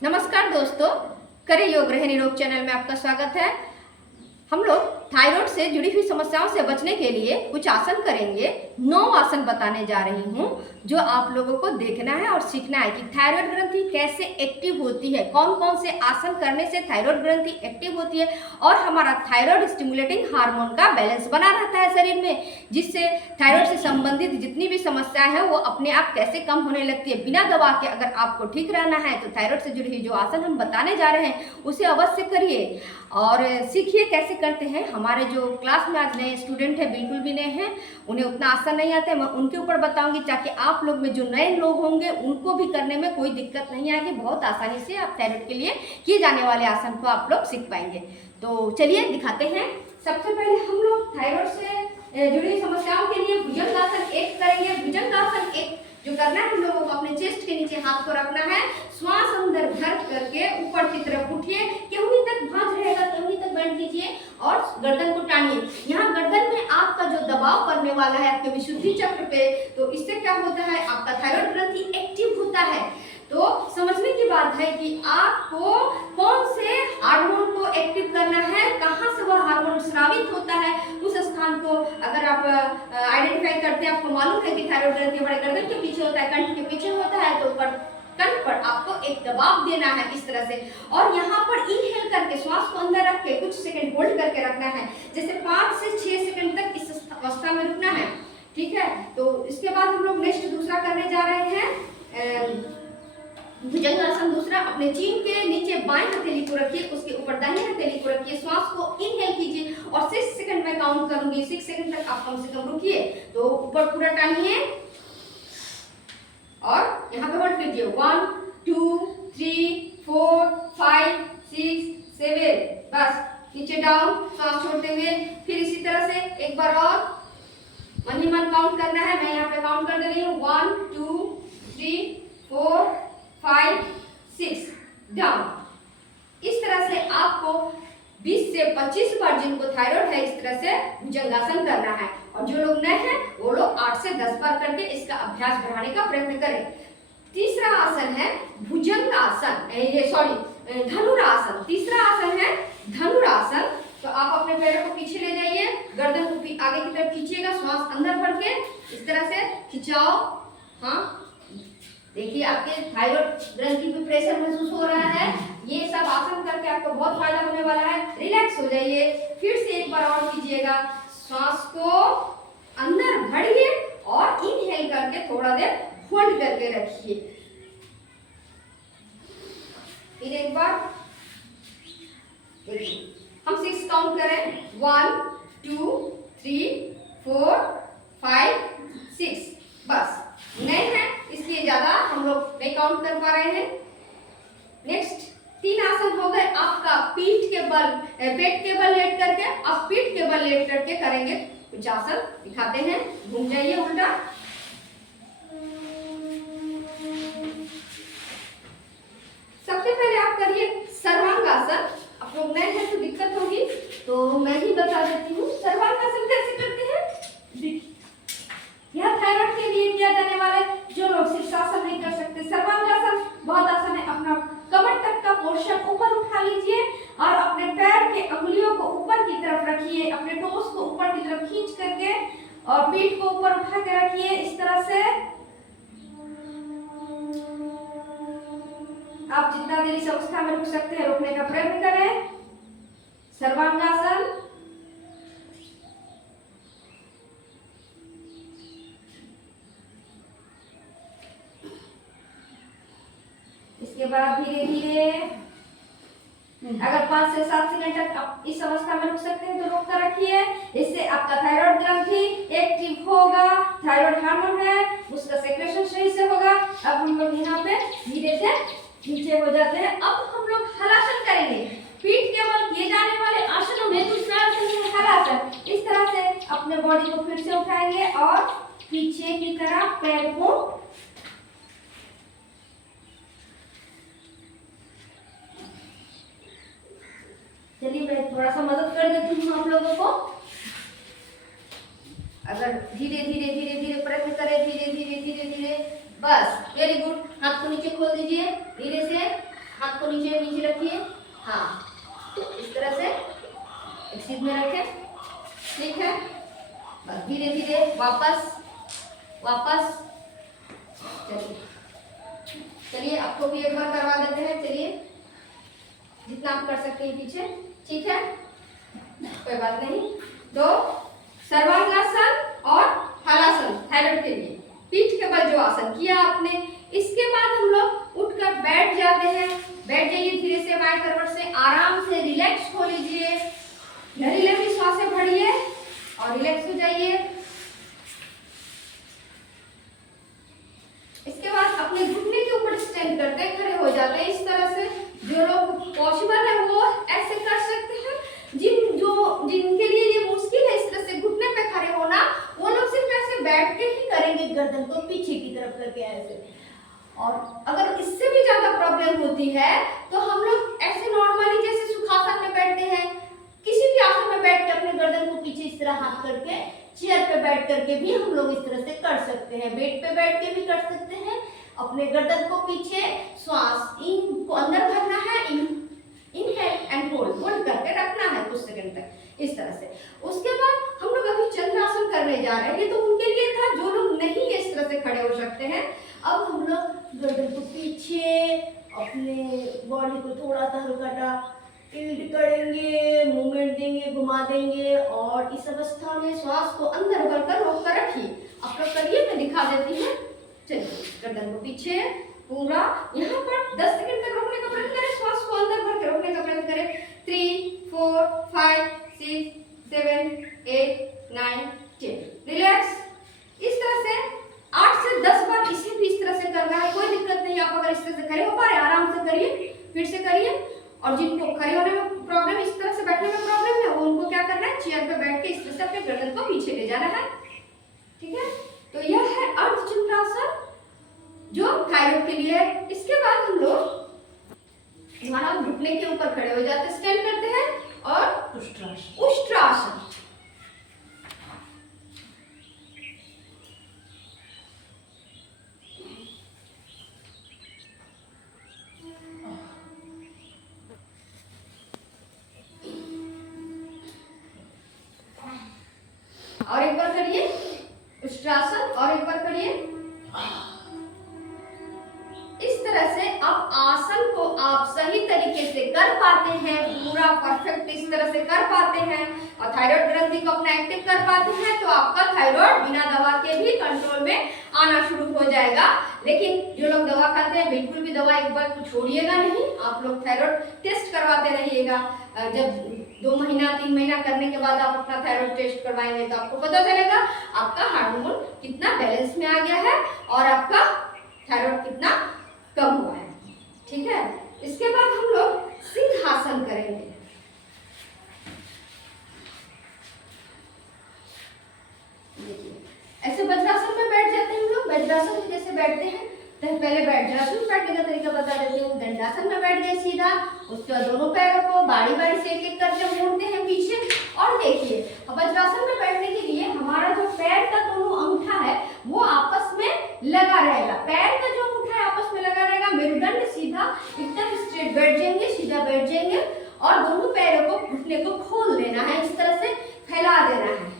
नमस्कार दोस्तों, करे योग रहे निरोग चैनल में आपका स्वागत है। हम लोग थायराइड से जुड़ी हुई समस्याओं से बचने के लिए कुछ आसन करेंगे। 9 आसन बताने जा रही हूँ जो आप लोगों को देखना है और सीखना है कि थायराइड ग्रंथि कैसे एक्टिव होती है, कौन कौन से आसन करने से थायराइड ग्रंथि एक्टिव होती है और हमारा थायराइड स्टिमुलेटिंग हार्मोन का बैलेंस बना रहता है शरीर में, जिससे थायराइड से संबंधित जितनी भी समस्याएं हैं वो अपने आप कैसे कम होने लगती है बिना दवा के। अगर आपको ठीक रहना है तो थायराइड से जुड़ी हुई जो आसन हम बताने जा रहे हैं उसे अवश्य करिए और सीखिए कैसे करते हैं। हमारे जो क्लास में आज नए स्टूडेंट हैं, बिल्कुल भी नए हैं, उन्हें उतना आसान नहीं आता है, मैं उनके ऊपर बताऊंगी ताकि आप लोग में जो नए लोग होंगे उनको भी करने में कोई दिक्कत नहीं आएगी। बहुत आसानी से आप थायराइड के लिए किए जाने वाले आसन को आप लोग सीख पाएंगे। तो चलिए दिखाते हैं। सबसे पहले हम लोग थायराइड से जुड़ी समस्याओं के लिए भुजंगासन 1 करेंगे। भुजंगासन 1 जो करना है हम लोगों को अपने चेस्ट के नीचे हाथ को रखना है, श्वास अंदर भर करके ऊपर की तरफ उठिए, केहूनी तक भांज रहेगा केहूनी तक बैठ कीजिए और गर्दन को टानिए। यहाँ गर्दन में आपका जो दबाव पड़ने वाला है आपके विशुद्धि चक्र पे, तो इससे क्या होता है, आपका थायराइड ग्रंथि एक्टिव होता है। तो समझने की बात है कि आपको कौन से हार्मोन को एक्टिव करना है, कहाँ से वह हार्मोन स्रावित होता है, उस स्थान को अगर आप आइडेंटिफाई करते हैं, आपको मालूम है कि थायराइड ग्रंथि हमारे गर्दन के पीछे होता है, कंठ के पीछे होता है, तो कंठ पर आपको एक दबाव देना है इस तरह से, और यहाँ पर इनहेल करके श्वास को अंदर रख के कुछ सेकंड होल्ड करके रखना है, जैसे 5 से 6 सेकंड तक इस अवस्था में रुकना है। ठीक है, तो इसके बाद हम लोग नेक्स्ट दूसरा करने जा रहे हैं भुजंगासन दूसरा। अपने चीन के नीचे बाएं हथेली को रखिए, उसके ऊपर दाहिने हथेली को रखिए, श्वास को इनहेल कीजिए और 6 सेकंड में काउंट करूंगी, 6 सेकंड तक आप कम से कम रुकिए। तो ऊपर पूरा टानिए और यहाँ पे होल्ड कीजिए, 1 2 3 4 5 6 7, बस नीचे डाउन श्वास छोड़ते हुए। फिर इसी तरह से एक बार और मन ही मन काउंट करना है। मैं यहाँ पे काउंट कर दे रही हूँ, 1 2 3 4 5 6 डाउन। इस तरह से आपको 20 से 25 बार, जिनको थायराइड है, इस तरह से भुजंगासन करना है। और जो लोग नए हैं वो लोग 8 से 10 बार करके इसका अभ्यास बढ़ाने का प्रयत्न करें। तीसरा आसन है भुजंगासन, धनुरासन। तीसरा आसन है धनुरासन। तो आप अपने पैरों को पीछे ले जाइए, गर्दन को आगे की तरफ खींचिएगा, श्वास अंदर भर के इस तरह से खिंचाओ। हाँ, देखिए आपके थायराइड ग्रंथि पे प्रेशर महसूस हो रहा है। ये सब आसन करके आपको बहुत फायदा होने वाला है। रिलैक्स हो जाइए, फिर से एक बार और कीजिएगा, श्वास को अंदर भरिए और इनहेल करके थोड़ा देर होल्ड करके रखिए। फिर एक बार देखिए, हम 6 काउंट करें, 1 2 3 4 5 6, बस। नए हैं इसलिए ज्यादा हम लोग नहीं काउंट कर पा रहे हैं। नेक्स्ट 3 आसन हो गए आपका पीठ के बल, पेट के बल लेट करके, अब पीठ के बल लेट करके करेंगे कुछ आसन, दिखाते हैं। घूम जाइए उल्टा, सबसे पहले आप करिए सर्वांगासन। आप लोग नए हैं तो दिक्कत होगी, तो मैं ही बता देती हूँ सर्वांगासन कैसे करते हैं। यह थायराइड के लिए किया जाने वाला है। जो लोग शीर्षासन नहीं कर सकते, सर्वांगासन बहुत आसान है। अपना कमर तक का पोर्शन ऊपर उठा लीजिए और अपने पैर के अंगुलियों को ऊपर की तरफ रखिए, अपने टोस को ऊपर की तरफ खींच करके और पीठ को ऊपर उठा के रखिए इस तरह से। आप जितना देर इस अवस्था में रुक सकते हैं रुकने का प्रयत्न करें। सर्वांगासन। इसके बाद धीरे धीरे अगर 5 से 7 सेकंड तक आप इस अवस्था में रुक सकते हैं तो रोक कर रखिए। इससे आपका थायराइड ग्रंथि एक्टिव होगा, थायराइड हार्मोन है उसका सेक्रेशन सही से होगा। अब हम लोग यहाँ पे धीरे से नीचे हो जाते हैं। अब हम लोग हलासन करेंगे। पीठ के बल किए जाने वाले आसनों में दूसरा आसन है हलासन। इस तरह से अपने बॉडी को फिर से उठाएंगे और पीछे की तरफ पैर को चलिए मैं थोड़ा सा मदद कर देती हूँ आप लोगों को। अगर धीरे धीरे धीरे धीरे प्रयत्न करें, धीरे धीरे धीरे धीरे, बस वेरी गुड। हाथ को नीचे खोल दीजिए धीरे से, हाथ को नीचे नीचे रखिए। हाँ, तो इस तरह से एक सीध में रखें, ठीक है। बस धीरे धीरे वापस वापस। चलिए चलिए, आपको भी एक बार करवा देते हैं। चलिए, जितना आप कर सकते हैं पीछे, ठीक है, कोई बात नहीं। तो सर्वांगासन और हलासन थायराइड के लिए पीठ के बल जो आसन किया आपने, इसके बाद हम लोग उठकर बैठ जाते हैं। बैठ जाइए धीरे से, बाएं करवट से आराम से रिलैक्स हो लीजिए। लंबी लंबी सांसें भरिए और रिलैक्स हो जाइए। इसके बाद अपने घुटने के ऊपर स्टैंड करते खड़े हो जाते हैं इस तरह से। जो लोग पॉसिबल है वो ऐसे कर सकते हैं। जिनके लिए ये मुश्किल है इस तरह से घुटने पे खड़े होना, वो लोग सिर्फ ऐसे बैठ के ही करेंगे, गर्दन को पीछे की तरफ करके ऐसे। और अगर इससे भी ज्यादा प्रॉब्लम होती है तो हम लोग ऐसे नॉर्मली जैसे सुखासन में बैठते हैं, किसी भी आसन में बैठ के अपने गर्दन को पीछे इस तरह हाथ करके चेयर पे बैठ करके भी हम लोग इस तरह से कर सकते हैं। बेड पे बैठ के भी कर सकते हैं। अपने गर्दन को पीछे, श्वास इन को अंदर भरना है, इनहेल एंड होल्ड करके रखना है कुछ सेकंड तक इस तरह से। उसके बाद हम लोग अभी चंद्रासन करने जा रहे हैं, तो उनके लिए था जो लोग नहीं इस तरह से खड़े हो सकते हैं। अब हम लोग गर्दन को पीछे, अपने बॉडी को थोड़ा सा हल्का टिल्ट करेंगे, मूवमेंट देंगे, घुमा देंगे और इस अवस्था में श्वास को अंदर भरकर रोक कर रखिए। आप लोग करिए, मैं दिखा देती हूँ। चलिए, गर्दन को पीछे पूरा यहाँ पर 10 सेकंड तक रोकने का प्रयत्न करें, श्वास को अंदर भर के रोकने का प्रयत्न करें। 3 4 5 6 7 8 9 10। रिलैक्स। इस तरह से 8 से 10 बार इसे भी इस तरह से करना है, कोई दिक्कत नहीं। आप अगर इस तरह से खड़े हो पा रहे आराम से करिए, फिर से करिए। और जिनको खड़े होने में प्रॉब्लम, इस तरह से बैठने में प्रॉब्लम है, वो उनको क्या करना है, चेयर पे बैठ के इस तरह से अपने गर्दन को पीछे ले जाना है, ठीक है। तो यह है अर्धचंद्रासन जो थायराइड के लिए है। इसके बाद हम लोग हमारा घुटने के ऊपर खड़े हो जाते हैं, स्टैंड करते हैं और उष्ट्रासन। और एक बार करिए उष्ट्रासन, और एक बार करिए। इस तरह से अब आसन को आप सही तरीके से कर पाते हैं, पूरा परफेक्ट इस तरह से कर पाते हैं और थायराइड ग्रंथि को अपना एक्टिव कर पाते हैं, तो आपका थायराइड बिना दवा के भी कंट्रोल में आना शुरू हो जाएगा। लेकिन जो लोग दवा खाते हैं, बिल्कुल भी दवा एक बार छोड़िएगा नहीं। आप लोग थायराइड टेस्ट करवाते रहिएगा। जब 2 महीना 3 महीना करने के बाद आप अपना थायराइड टेस्ट करवाएंगे तो आपको पता चलेगा आपका हार्मोन कितना बैलेंस में आ गया है और आपका थायराइड कितना कम हुआ है, ठीक है। इसके बाद हम लोग सिंहासन करेंगे। देखिए, ऐसे वज्रासन में बैठ जाते हैं हम लोग। वज्रासन में जैसे बैठते हैं, तो पहले वज्रासन बैठने का तरीका बता देती हूँ। दंडासन में बैठ गए सीधा, उसके बाद दोनों पैरों को बारी बारी से एक-एक करके मोड़ते हैं पीछे। और देखिए, वज्रासन में बैठने के लिए हमारा जो पैर का दोनों अंगूठा है वो आपस में लगा रहेगा। पैर का जो अंगूठा है आपस में लगा रहेगा। मेरुदंड सीधा एकदम स्ट्रेट बैठ जाएंगे, सीधा बैठ जाएंगे और दोनों पैरों को, घुटने को खोल देना है, इस तरह से फैला देना है।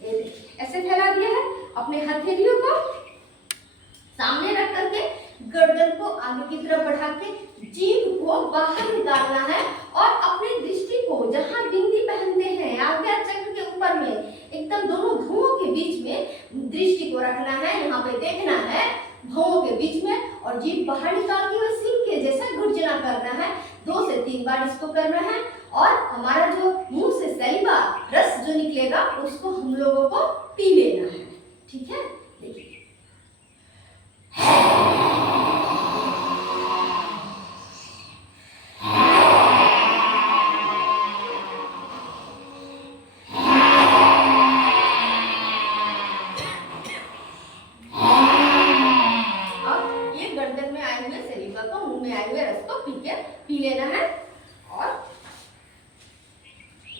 ये देखिए, ऐसे फैला दिया है। अपने हथेलियों को सामने रख करके गर्दन को आगे की तरफ बढ़ा के जीभ को बाहर निकालना है और अपनी दृष्टि को जहां बिंदी पहनते हैं आज्ञा चक्र के ऊपर में, एकदम दोनों भुवों के बीच में दृष्टि को रखना है। यहाँ पे देखना है भुवों के बीच में और जीभ बाहर निकालते हुए सिंह के जैसा गर्जना करना है। 2 से 3 बार इसको करना है और हमारा जो मुंह से सलीवा रस जो निकलेगा उसको हम लोगों को पी लेना है, ठीक है। देखिए, गर्दन में आए हुए सलीवा को, मुंह में आए हुए रस को पी लेना है। और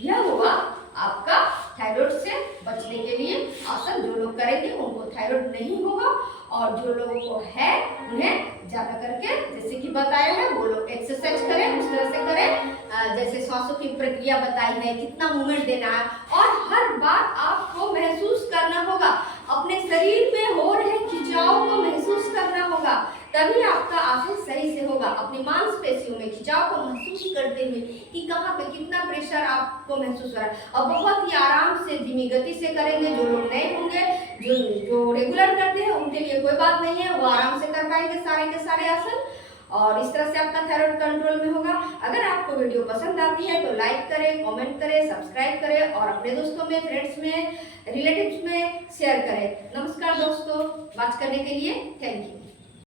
यह होगा आपका थायराइड से बचने के लिए आसन। जो लोग करेंगे उनको थायराइड नहीं होगा और जो लोगों को है उन्हें ज्यादा करके, जैसे कि बताया है वो लोग एक्सरसाइज करें, उस तरह से करें जैसे सांसों की प्रक्रिया बताई है, कितना मूवमेंट देना है, और हर बार आपको महसूस करना होगा, अपने शरीर में हो रहे खिंचाव को महसूस करना होगा, तभी आपका आसन सही से होगा। अपनी मांसपेशियों में खिंचाव को महसूस करते हुए कि कहाँ पे कितना प्रेशर आपको महसूस हो रहा है, और बहुत ही आराम से धीमी गति से करेंगे। जो लोग नए होंगे, जो रेगुलर करते हैं, उनके लिए कोई बात नहीं है, वो आराम से कर पाएंगे सारे के सारे आसन, और इस तरह से आपका थायराइड कंट्रोल में होगा। अगर आपको वीडियो पसंद आती है तो लाइक करें, कमेंट करें, सब्सक्राइब करें और अपने दोस्तों में, फ्रेंड्स में, रिलेटिव्स में शेयर करें। नमस्कार दोस्तों, बात करने के लिए थैंक यू।